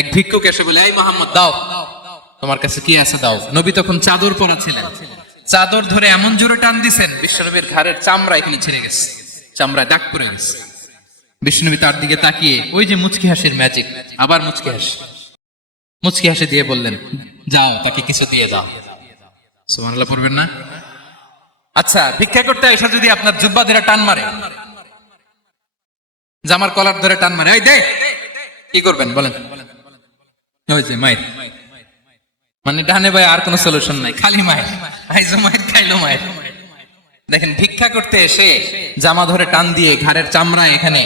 এক ভিক্ষুক এসে বলে, এই মোহাম্মদ, দাও। তোমার কাছে কি আছে, দাও। নবী তখন চাদর পরা ছিলেন চাদর ধরে এমন জোরে টান দিছেন, বিশ্বনবীর ঘাড়ের চামড়া এখানে ছিঁড়ে গেছে, চামড়ায় দাগ পড়ে গেছে। বিষ্ণুবী তার দিকে তাকিয়ে, ওই যে মুচকি হাসির ম্যাজিক আবার মুচকি হাসি। মুচকি হাসি দিয়ে বললেন, যাও, তাকে কিছু দিয়ে দাও। সুবহানাল্লাহ পড়বেন না? আচ্ছা ভিক্ষা করতে এসে যদি আপনার জুব্বা ধরে টান মারে, জামার কলার ধরে টান মারে, এই দে, কি করবেন বলেন? যে মায়ের মানে ডানে ভাই আর সলিউশন নাই, খালি মায়ের আইজো মায়ের খাইলো মায়ের দেখেন, ভিক্ষা করতে এসে জামা ধরে টান দিয়ে ঘাড়ের চামড়া এখানে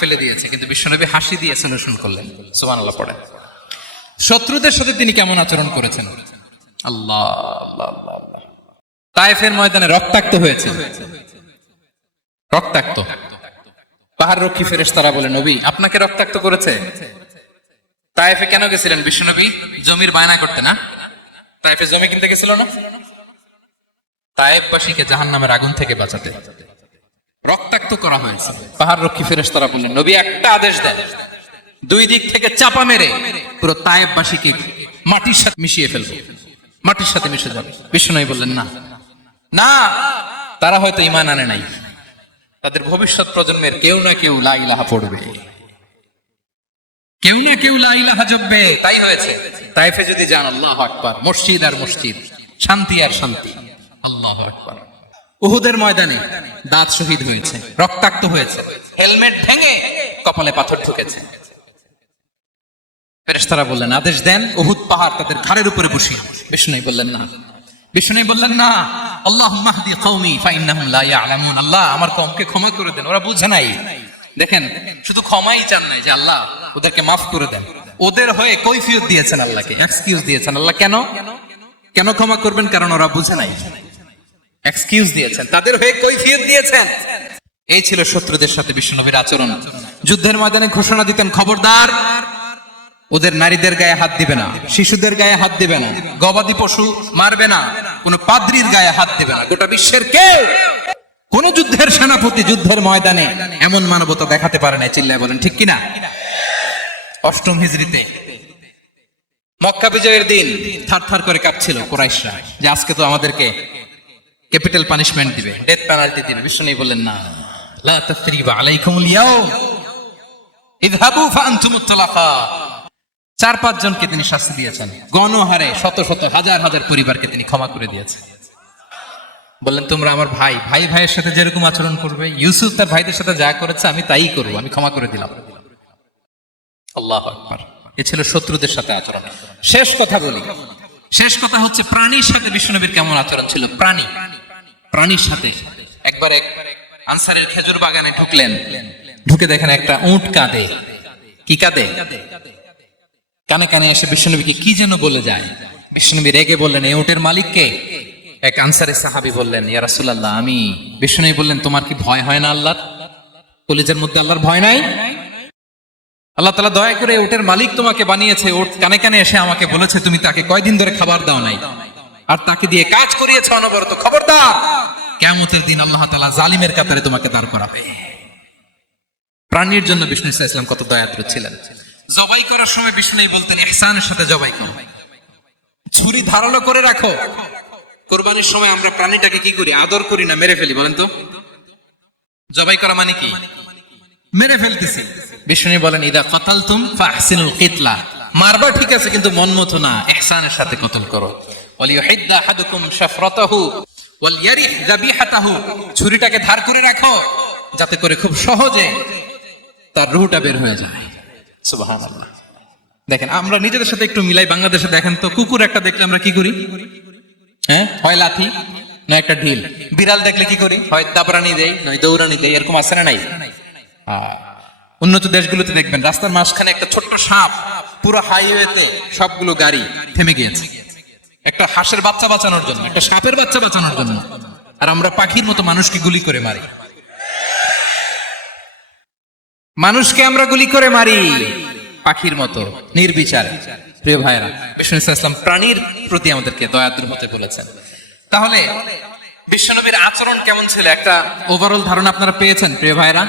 ফেলে দিয়েছে, কিন্তু বিশ্বনবী হাসি দিয়ে সলিউশন করলেন। সুমান আল্লাহ শত্রুদের সাথে তিনি কেমন আচরণ করেছেন? আল্লাহ আল্লাহ আল্লাহ ময়দানে রক্তাক্ত হয়েছে। রক্তাক্ত। পাহাড় রক্ষী ফেরেস তারা বলে, নবী, আপনাকে রক্তাক্ত করেছে? তায়েফে কেন গেছিলেন বিশ্বনবী? জমির বায়না করতে না? তায়েফে জমি কিনতে গেছিল না? তায়েববাসীকে জাহান নামের আগুন থেকে বাঁচাতে। রক্তাক্ত করা হয়েছে। পাহাড় রক্ষী ফেরেস তারা বললেন, নবী একটা আদেশ দেন। দুই দিক থেকে চাপা মেরে পুরো তায়েববাসীকে মাটির সাথে মিশিয়ে ফেলবে। মাটির সাথে মিশে যাবে। বিষ্ণু বললেন, না। না, তারা হয়তো ইমান আনে নাই। তাদের ভবিষ্যৎ প্রজন্মের কেউ না কেউ লা ইলাহা পড়বে। কেউ না কেউ লা ইলাহা তাই হয়েছে। তাইফে যদি যান আল্লাহ আকবার। মসজিদ আর মসজিদ। শান্তি আর শান্তি। আল্লাহ আকবার। উহুদের ময়দানে দাঁত শহীদ হয়েছে। রক্তাক্ত হয়েছে। হেলমেট ভেঙে কপালে পাথর ঢুকেছে ফেরেশতারা বললেন আদেশ দেন উহুদ পাহাড় তাদের ঘাড়ের উপরে বসিয়ে বিষ্ণু বললেন না। বিষ্ণু বললেন না। আল্লাহ মাহদি কওমি ফাইন্নাহুম লা ইয়ালামুন। আল্লাহ আমার কওমকে ক্ষমা করে দেন। ওরা বুঝে নাই। দেখেন, শুধু ক্ষমাই চান নাই যে আল্লাহ ওদেরকে মাফ করে দেন। ওদের হয়ে কৈফিয়ত দিয়েছেন আল্লাহকে এক্সকিউজ দিয়েছেন। আল্লাহ কেন? কেন ক্ষমা করবেন? কারণ ওরা বুঝে নাই। এক্সকিউজ দিয়েছেন। তাদের হয়ে কৈফিয়ত দিয়েছেন। এই ছিল শত্রুদের সাথে বিশ্বনবীর আচরণ। যুদ্ধের ময়দানে ঘোষণা দিতেন, খবরদার, ওদের নারীদের গায়ে হাত দিবে না, শিশুদের গায়ে হাত দিবে না, গবাদি পশু মারবে না, কোনো পাদ্রির গায়ে হাত দিবে না, গোটা বিশ্বের কেউ কোন যুদ্ধের সেনাপতি যুদ্ধের ময়দানে এমন মানবতা দেখাতে পারে না চিল্লায় বলেন, ঠিক কিনা? অষ্টম হিজড়িতে মক্কা বিজয়ের দিন থার থার করে কাঁপছিল কোরাইশরা, যে আজকে তো আমাদেরকে ক্যাপিটাল পানিশমেন্ট দিবে, ডেথ পেনাল্টি দিবে বিষ্ণু বললেন না। লা তাসরিবা আলাইকুমুল ইয়াউম। ইযহাবু ফাআনতুমুত তালাকা চার পাঁচ জনকে তিনি শাস্তি দিয়েছেন। গণহারে শত শত, হাজার হাজার পরিবারকে তিনি ক্ষমা করে দিয়েছেন। বললেন, তোমরা আমার ভাই। ভাই ভাইয়ের সাথে যেরকম আচরণ করবে, ইউসুফ তার ভাইদের সাথে যা করেছে, আমি তাই করব, আমি ক্ষমা করে দিলাম। আল্লাহ এ ছিল শত্রুদের সাথে আচরণ। শেষ কথা বলি। শেষ কথা হচ্ছে, প্রাণীর সাথে বিষ্ণুনবীর কেমন আচরণ ছিল? প্রাণী। প্রাণীর সাথে। একবার এক আনসারের খেজুর বাগানে ঢুকলেন। ঢুকে দেখেন একটা উট কাঁদে। কি কাঁদে? কানে কানে এসে বিষ্ণুনবীকে কি যেন বলে যায়। বিষ্ণুনবী রেগে বললেন এই উটের মালিককে এক আনসারে সাহাবি বললেন, ইয়া রাসূলুল্লাহ, আমি বিষ্ণুনবী বললেন, তোমার কি ভয় হয় না আল্লাহর? কলিজার মধ্যে আল্লাহর ভয় নাই? আল্লাহ তালা দয়া করে উটের মালিক তোমাকে বানিয়েছে ওট কানে কানে এসে আমাকে বলেছে, তুমি তাকে কয়দিন ধরে খাবার দাও নাই? আর তাকে দিয়ে কাজ করিয়েছে অনবরত, খবরদার! কেমতের দিন আল্লাহ তালা জালিমের কাতারে তোমাকে দাঁড় করাবে। প্রাণীর জন্য বিষ্ণু ইসা ইসলাম কত দয়াদ্র ছিলেন। জবাই করার সময় বিষ্ণু বলতেন এহসানের সাথে জবাই করো। ছুরি ধারালো করে রাখো। কোরবানির সময় আমরা প্রাণীটাকে কি করি? আদর করি না, মেরে ফেলি, বলেন তো? জবাই করা মানে কি? মেরে ফেলতেছি। বিষ্ণু বলেন, ইদা কতাল তুম কিতলা। মারবা ঠিক আছে, কিন্তু মন মতো না ইহসানের সাথে কতল করো। যাবিহাতাহু। ছুরিটাকে ধার করে রাখো, যাতে করে খুব সহজে তার রুহটা বের হয়ে যায়। দেখেন, আমরা নিজেদের সাথে একটু মিলাই বাংলাদেশে দেখেন তো, কুকুর একটা দেখলে আমরা কি করি? হ্যাঁ? হয় লাথি না একটা ঢিল? বিড়াল দেখলে কি করি? হয় দাবরানি দেই নয় দৌড়ানি দেই এরকম আছে না নাই? উন্নত দেশগুলোতে দেখবেন রাস্তার মাঝখানে একটা ছোট্ট সাপ পুরো হাইওয়েতে সবগুলো গাড়ি থেমে গিয়েছে। একটা হাঁসের বাচ্চা বাঁচানোর জন্য একটা সাপের বাচ্চা বাঁচানোর জন্য। আর আমরা পাখির মতো মানুষকে গুলি করে মারি। মানুষকে আমরা গুলি করে মারি। পাখির মতো, নির্বিচার। প্রিয় ভাইরা বিষ্ণু ইসলাম প্রাণীর প্রতি আমাদেরকে দয়াদ্র হতে বলেছেন। তাহলে বিশ্বনবীর আচরণ কেমন ছিল? একটা ওভারঅল ধারণা আপনারা পেয়েছেন, প্রিয় ভাইরা